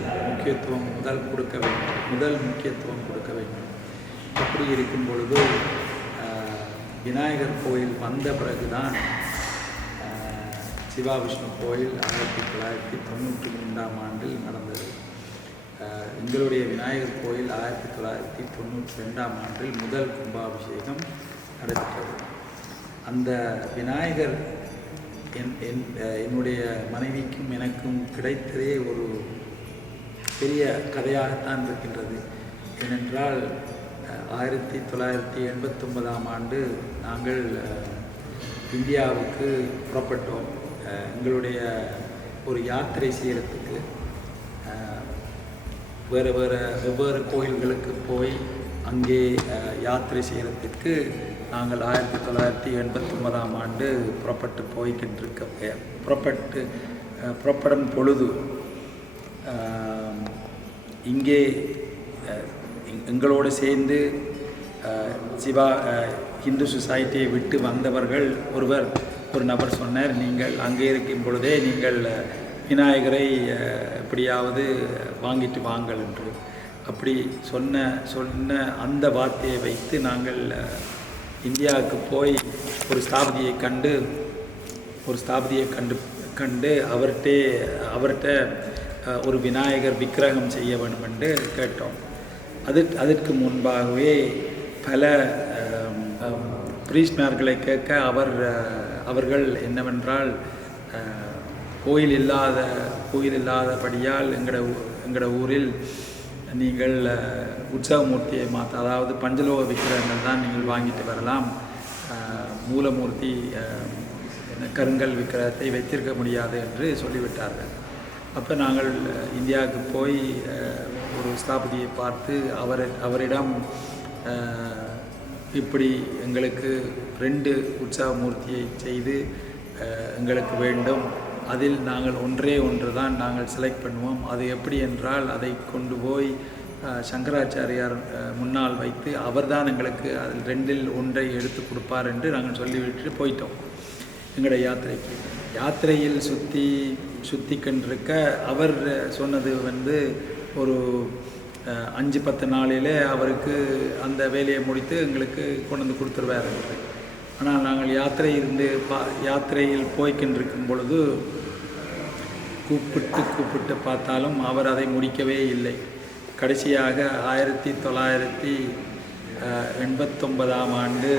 முதல் முக்கியத்துவம் கொடுக்க வேண்டும். அப்படி இருக்கும் பொழுது விநாயகர் கோயில் வந்த பிறகுதான் சிவா விஷ்ணு கோயில் 1993 ஆண்டில் நடந்தது. எங்களுடைய விநாயகர் கோயில் 1992 ஆண்டில் முதல் கும்பாபிஷேகம் நடைபெற்றது. அந்த விநாயகர் என்னுடைய மனைவிக்கும் எனக்கும் கிடைத்ததே ஒரு பெரிய கதையாகத்தான் இருக்கின்றது. ஏனென்றால் 1989 ஆண்டு நாங்கள் இந்தியாவுக்கு புறப்பட்டோம். எங்களுடைய ஒரு யாத்திரை செய்கிறதுக்கு வெவ்வேறு கோயில்களுக்கு போய் அங்கே யாத்திரை செய்கிறதுக்கு நாங்கள் 1989 ஆண்டு புறப்படும் பொழுது இங்கே எங்களோடு சேர்ந்து சிவா இந்து சொசைட்டியை விட்டு வந்தவர்கள் ஒரு நபர் சொன்னார், நீங்கள் அங்கே இருக்கும் பொழுதே நீங்கள் விநாயகரை எப்படியாவது வாங்கிட்டு வாங்கள் என்று. அப்படி சொன்ன அந்த வார்த்தையை வைத்து நாங்கள் இந்தியாவுக்கு போய் ஒரு ஸ்தாபதியை கண்டு அவர்கிட்ட ஒரு விநாயகர் விக்கிரகம் செய்ய வேண்டும் என்று கேட்டோம். அதற்கு முன்பாகவே பல பிரீஸ்மார்களை கேட்க அவர்கள் என்னவென்றால் கோயில் இல்லாதபடியால் எங்களோட ஊரில் நீங்கள் உற்சவமூர்த்தியை அதாவது பஞ்சலோக விக்கிரகங்கள் தான் நீங்கள் வாங்கிட்டு வரலாம், மூலமூர்த்தி கருங்கல் விக்கிரகத்தை வைத்திருக்க முடியாது என்று சொல்லிவிட்டார்கள். அப்போ நாங்கள் இந்தியாவுக்கு போய் ஒரு ஸ்தாபதியை பார்த்து அவரிடம் இப்படி எங்களுக்கு 2 உற்சவமூர்த்தியை செய்து எங்களுக்கு வேண்டும், அதில் நாங்கள் ஒன்று தான் நாங்கள் செலக்ட் பண்ணுவோம், அது எப்படி என்றால் அதை கொண்டு போய் சங்கராச்சாரியார் முன்னால் வைத்து அவர்தான் எங்களுக்கு அதில் 2இல் ஒன்றை எடுத்து கொடுப்பார் என்று நாங்கள் சொல்லிவிட்டு போயிட்டோம். எங்களோட யாத்திரையில் சுற்றி கண்டிருக்க அவர் சொன்னது வந்து ஒரு 5-10 நாளிலே அவருக்கு அந்த வேலையை முடித்து எங்களுக்கு கொண்டு வந்து கொடுத்துருவார். ஆனால் நாங்கள் யாத்திரையில் போய்கின்றிருக்கும் பொழுது கூப்பிட்டு பார்த்தாலும் அவர் அதை முடிக்கவே இல்லை. கடைசியாக 1989 ஆண்டு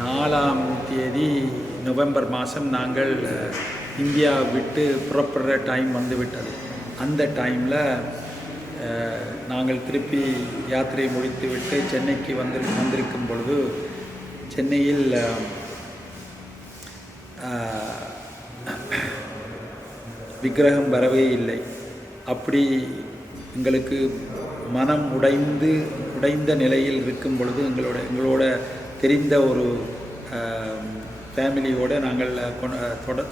4ஆம் தேதி நவம்பர் மாதம் நாங்கள் இந்தியா விட்டு புறப்படுற டைம் வந்துவிட்டது. அந்த டைமில் நாங்கள் திருப்பி யாத்திரை முடித்துவிட்டு சென்னைக்கு வந்திருக்கும் பொழுது சென்னையில் விக்கிரகம் வரவே இல்லை. அப்படி எங்களுக்கு மனம் உடைந்த நிலையில் இருக்கும் பொழுது எங்களோட தெரிந்த ஒரு ஃபேமிலியோடு நாங்கள்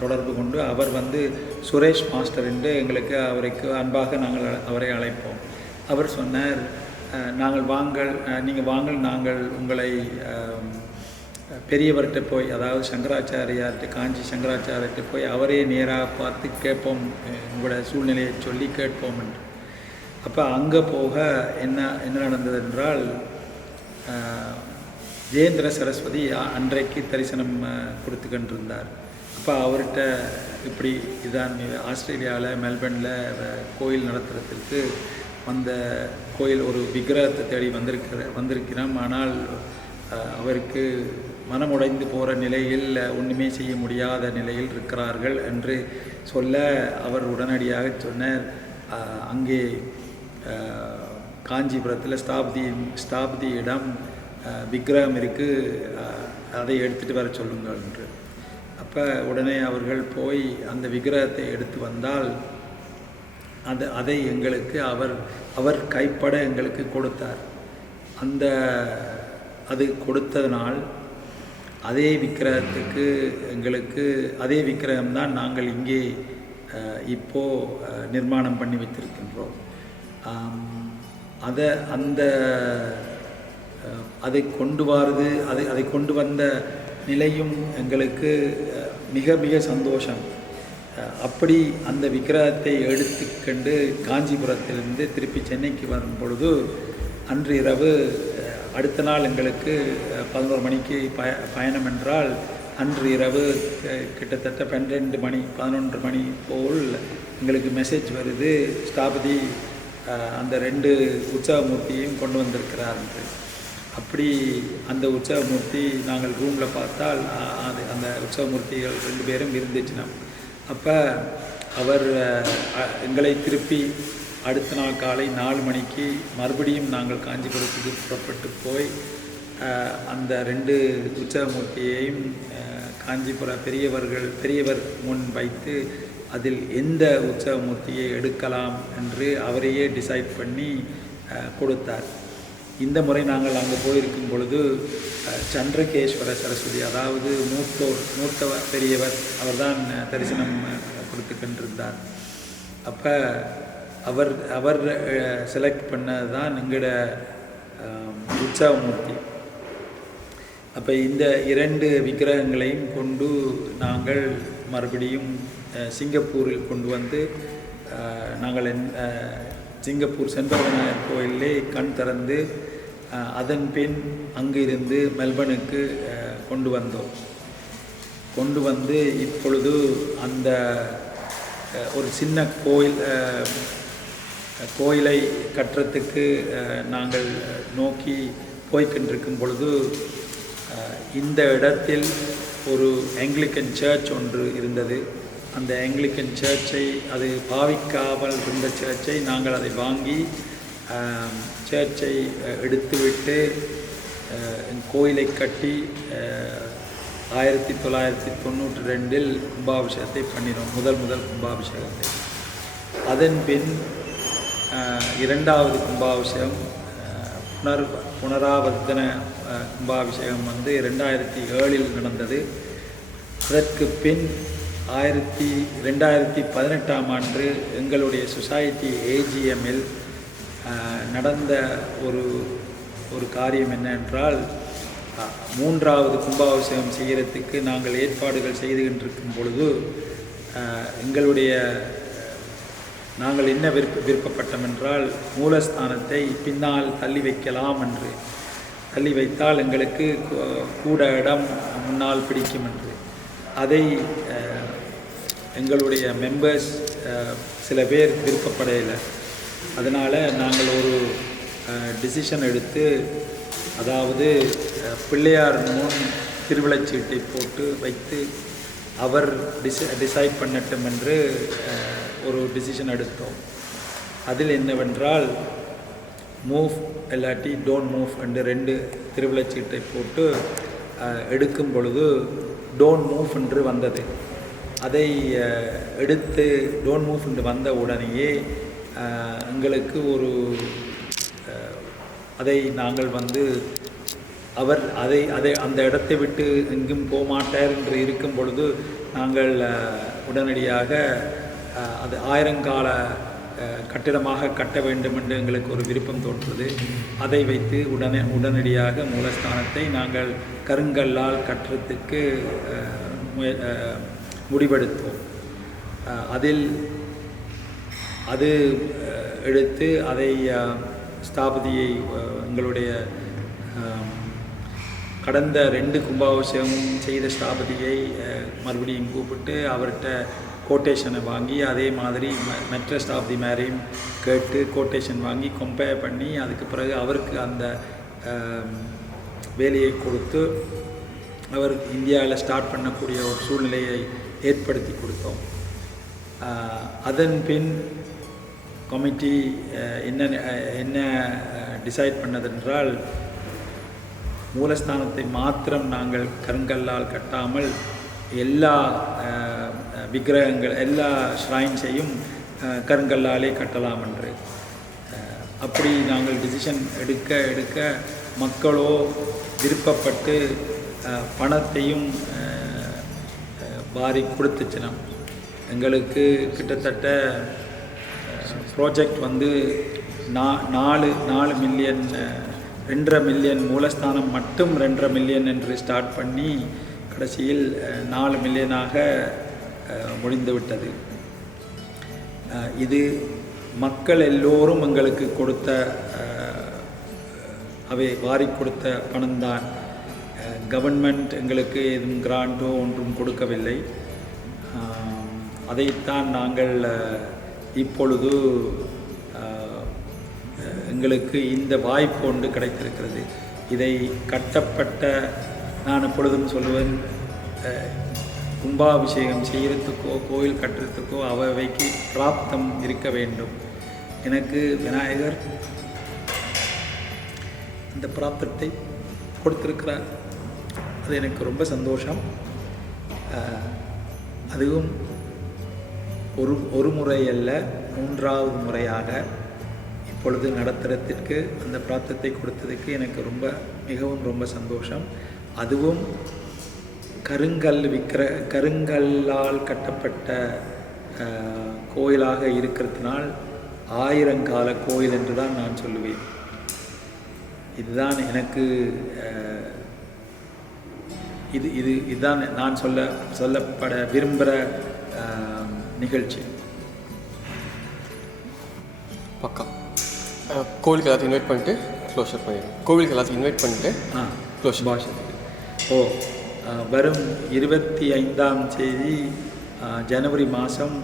தொடர்பு கொண்டு அவர் வந்து சுரேஷ் மாஸ்டர் என்று எங்களுக்கு அவருக்கு அன்பாக நாங்கள் அவரை அழைப்போம். அவர் சொன்னார், நீங்கள் வாங்கள் நாங்கள் உங்களை பெரியவர்கிட்ட போய், அதாவது சங்கராச்சாரியார்கிட்ட, காஞ்சி சங்கராச்சாரியர்கிட்ட போய் அவரே நேராக பார்த்து கேட்போம், உங்களோட சூழ்நிலையை சொல்லி கேட்போம் என்று. அப்போ அங்கே போக என்ன நடந்தது என்றால், ஜெயேந்திர சரஸ்வதி அன்றைக்கு தரிசனம் கொடுத்து கொண்டிருந்தார். அப்போ அவர்கிட்ட இப்படி இதான் ஆஸ்திரேலியாவில் மெல்பர்னில் கோயில் நடத்துறதுக்கு அந்த கோயில் ஒரு விக்கிரகத்தை தேடி வந்திருக்கிறோம், ஆனால் அவருக்கு மனமுடைந்து போகிற நிலையில் ஒன்றுமே செய்ய முடியாத நிலையில் இருக்கிறார்கள் என்று சொல்ல, அவர் உடனடியாக சொன்னார், அங்கே காஞ்சிபுரத்தில் ஸ்தாப்தியிடம் விக்கிரகம் இருக்குது, அதை எடுத்துகிட்டு வர சொல்லுங்கள் என்று. அப்போ உடனே அவர்கள் போய் அந்த விக்கிரகத்தை எடுத்து வந்தால் அதை எங்களுக்கு அவர் கைப்பட எங்களுக்கு கொடுத்தார். அது கொடுத்ததனால் அதே விக்கிரகத்துக்கு எங்களுக்கு அதே விக்கிரகம்தான் நாங்கள் இங்கே இப்போது நிர்மாணம் பண்ணி வைத்திருக்கின்றோம். அதை கொண்டு வந்த நிலையும் எங்களுக்கு மிக மிக சந்தோஷம். அப்படி அந்த விக்கிரகத்தை எடுத்துக்கொண்டு காஞ்சிபுரத்திலிருந்து திருப்பி சென்னைக்கு வரும் பொழுது அன்று இரவு, அடுத்த நாள் எங்களுக்கு 11 மணிக்கு பயணம் என்றால், அன்று இரவு கிட்டத்தட்ட 11 மணி போல் எங்களுக்கு மெசேஜ் வருது, ஸ்தாபதி அந்த 2 உற்சவமூர்த்தியையும் கொண்டு வந்திருக்கிறார்கள். அப்படி அந்த உற்சவமூர்த்தி நாங்கள் ரூமில் பார்த்தால் அந்த உற்சவமூர்த்திகள் 2 பேரும் இருந்துச்சுன்னா, அப்போ அவர் எங்களை திருப்பி அடுத்த நாள் காலை 4 மணிக்கு மறுபடியும் நாங்கள் காஞ்சிபுரத்துக்கு புறப்பட்டு போய் அந்த 2 உற்சவமூர்த்தியையும் காஞ்சிபுர பெரியவர் முன் வைத்து அதில் எந்த உற்சவமூர்த்தியை எடுக்கலாம் என்று அவரையே டிசைட் பண்ணி கொடுத்தார். இந்த முறை நாங்கள் அங்கே போயிருக்கும் பொழுது சந்திரகேஸ்வர சரஸ்வதி, அதாவது மூத்த பெரியவர், அவர்தான் தரிசனம் கொடுத்து கொண்டிருந்தார். அப்போ அவர் செலக்ட் பண்ணது தான் எங்களோட உற்சவமூர்த்தி. அப்போ இந்த 2 விக்கிரகங்களையும் கொண்டு நாங்கள் மறுபடியும் சிங்கப்பூரில் கொண்டு வந்து நாங்கள் சிங்கப்பூர் சென்றவனார் கோயிலே கண் திறந்து அதன் பின் அங்கிருந்து மெல்பர்னுக்கு கொண்டு வந்தோம். கொண்டு வந்து இப்பொழுது அந்த ஒரு சின்ன கோயிலை கட்டுறதுக்கு நாங்கள் நோக்கி போய்கொண்டிருக்கும் பொழுது இந்த இடத்தில் ஒரு ஆங்கிலிக்கன் சர்ச் ஒன்று இருந்தது. அந்த ஆங்கிலிக்கன் சர்ச்சை, அது பாவிக்காமல் இருந்த சர்ச்சை நாங்கள் அதை வாங்கி சர்ச்சை எடுத்துவிட்டு கோயிலை கட்டி 1992 கும்பாபிஷேகத்தை பண்ணினோம், முதல் கும்பாபிஷேகத்தை. அதன் பின் 2வது கும்பாபிஷேகம் புனராவர்த்தன கும்பாபிஷேகம் 2007 நடந்தது. அதற்கு பின் 2018ஆம் ஆண்டு எங்களுடைய சொசைட்டி AGMல் நடந்த ஒரு காரியம் என்னவென்றால், 3வது கும்பாபிஷேகம் செய்கிறதுக்கு நாங்கள் ஏற்பாடுகள் செய்து கொண்டிருக்கும் பொழுது நாங்கள் என்ன விருப்பப்பட்டோம் என்றால், மூலஸ்தானத்தை பின்னால் தள்ளி வைக்கலாம் என்று. தள்ளி வைத்தால் எங்களுக்கு கூட இடம் முன்னால் பிடிக்கும் என்று. அதை எங்களுடைய மெம்பர்ஸ் சில பேர் விருப்பப்படையில்லை. அதனால் நாங்கள் ஒரு டிசிஷன் எடுத்து, அதாவது பிள்ளையார் முன் திருவிழச்சீட்டை போட்டு வைத்து அவர் டிசைட் பண்ணட்டும் என்று ஒரு டிசிஷன் எடுத்தோம். அதில் என்னவென்றால், மூவ் இல்லாட்டி டோன்ட் மூவ் என்று 2 திருவிழச்சீட்டை போட்டு எடுக்கும் பொழுது டோன்ட் மூவ் என்று வந்தது. அதை எடுத்து டோன்ட் மூவ் என்று வந்த உடனேயே எங்களுக்கு அதை நாங்கள் அவர் அந்த இடத்தை விட்டு எங்கும் போகமாட்டார் என்று இருக்கும் பொழுது நாங்கள் உடனடியாக அது 1000 கால கட்டிடமாக கட்ட வேண்டும் என்று எங்களுக்கு ஒரு விருப்பம் தோன்றுவது. அதை வைத்து உடனடியாக மூலஸ்தானத்தை நாங்கள் கருங்கல்லால் கட்டுறதுக்கு முடிவெடுத்தோம். அது எடுத்து அதை ஸ்தாபதியை எங்களுடைய கடந்த 2 கும்பாபிஷேகம் செய்த ஸ்தாபதியை மறுபடியும் கூப்பிட்டு அவர்கிட்ட கோட்டேஷனை வாங்கி, அதே மாதிரி மற்ற ஸ்தாபதி மேரையும் கேட்டு கோட்டேஷன் வாங்கி கம்பேர் பண்ணி அதுக்கு பிறகு அவருக்கு அந்த வேலையை கொடுத்து அவர் இந்தியாவில் ஸ்டார்ட் பண்ணக்கூடிய ஒரு சூழ்நிலையை ஏற்படுத்தி கொடுத்தோம். அதன் பின் கமிட்டி என்ன டிசைட் பண்ணதென்றால், மூலஸ்தானத்தை மாத்திரம் நாங்கள் கருங்கல்லால் கட்டாமல் எல்லா விக்கிரகங்கள் எல்லா ஷ்ரைன்ஸையும் கருங்கல்லாலே கட்டலாம் என்று. அப்படி நாங்கள் டிசிஷன் எடுக்க மக்களோ விருப்பப்பட்டு பணத்தையும் வாரி கொடுத்துச்சினோம். எங்களுக்கு கிட்டத்தட்ட ப்ராஜெக்ட் வந்து 4 மில்லியன் 2.5 மில்லியன் மூலஸ்தானம் மட்டும் 2.5 மில்லியன் என்று ஸ்டார்ட் பண்ணி கடைசியில் 4 மில்லியனாக முடிந்துவிட்டது. இது மக்கள் எல்லோரும் எங்களுக்கு கொடுத்த அவை வாரி கொடுத்த பணம்தான். கவர்மெண்ட் எங்களுக்கு எதுவும் கிராண்டோ ஒன்றும் கொடுக்கவில்லை. அதைத்தான் நாங்கள் இப்பொழுது எங்களுக்கு இந்த வாய்ப்பு ஒன்று கிடைத்திருக்கிறது. இதை கட்டப்பட்ட, நான் எப்பொழுதும் சொல்லுவேன், கும்பாபிஷேகம் செய்கிறதுக்கோ கோயில் கட்டுறதுக்கோ அவைக்கு பிராப்தம் இருக்க வேண்டும். எனக்கு விநாயகர் இந்த பிராப்தத்தை கொடுத்திருக்கிறார். அது எனக்கு ரொம்ப சந்தோஷம். அதுவும் ஒரு முறை அல்ல, 3வது முறையாக இப்பொழுது நடத்துறதுக்கு அந்த பிராப்தத்தை கொடுத்ததுக்கு எனக்கு மிகவும் ரொம்ப சந்தோஷம். அதுவும் கருங்கல்லால் கட்டப்பட்ட கோயிலாக இருக்கிறதுனால் 1000 கால கோயில் என்று தான் நான் சொல்லுவேன். இதுதான் எனக்கு இதுதான் நான் சொல்லப்பட விரும்புகிற நிகழ்ச்சி. பக்கா கோவிலுக்கு எல்லாத்தையும் இன்வைட் பண்ணிட்டு க்ளோஷர் பண்ணிடுறேன். கோவிலுக்கு எல்லாத்தையும் இன்வைட் பண்ணிவிட்டு க்ளோஷர் பாஷை வரும் 25ஆம் தேதி ஜனவரி மாதம்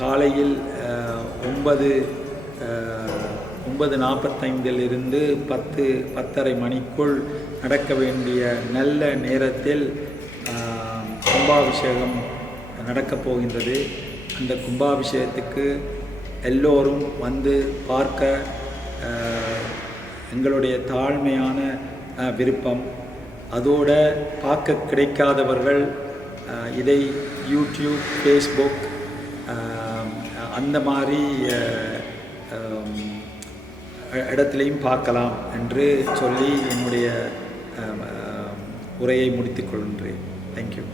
காலையில் 9:45 10:30 மணிக்குள் நடக்க வேண்டிய நல்ல நேரத்தில் கும்பாபிஷேகம் நடக்கப் போகின்றது. அந்த கும்பாபிஷேகத்துக்கு எல்லோரும் வந்து பார்க்க எங்களுடைய தாழ்மையான விருப்பம். அதோட பார்க்க கிடைக்காதவர்கள் இதை யூடியூப், ஃபேஸ்புக் அந்த மாதிரி இடத்துலையும் பார்க்கலாம் என்று சொல்லி என்னுடைய உரையை முடித்துக் கொள்கின்றேன். தேங்க்யூ.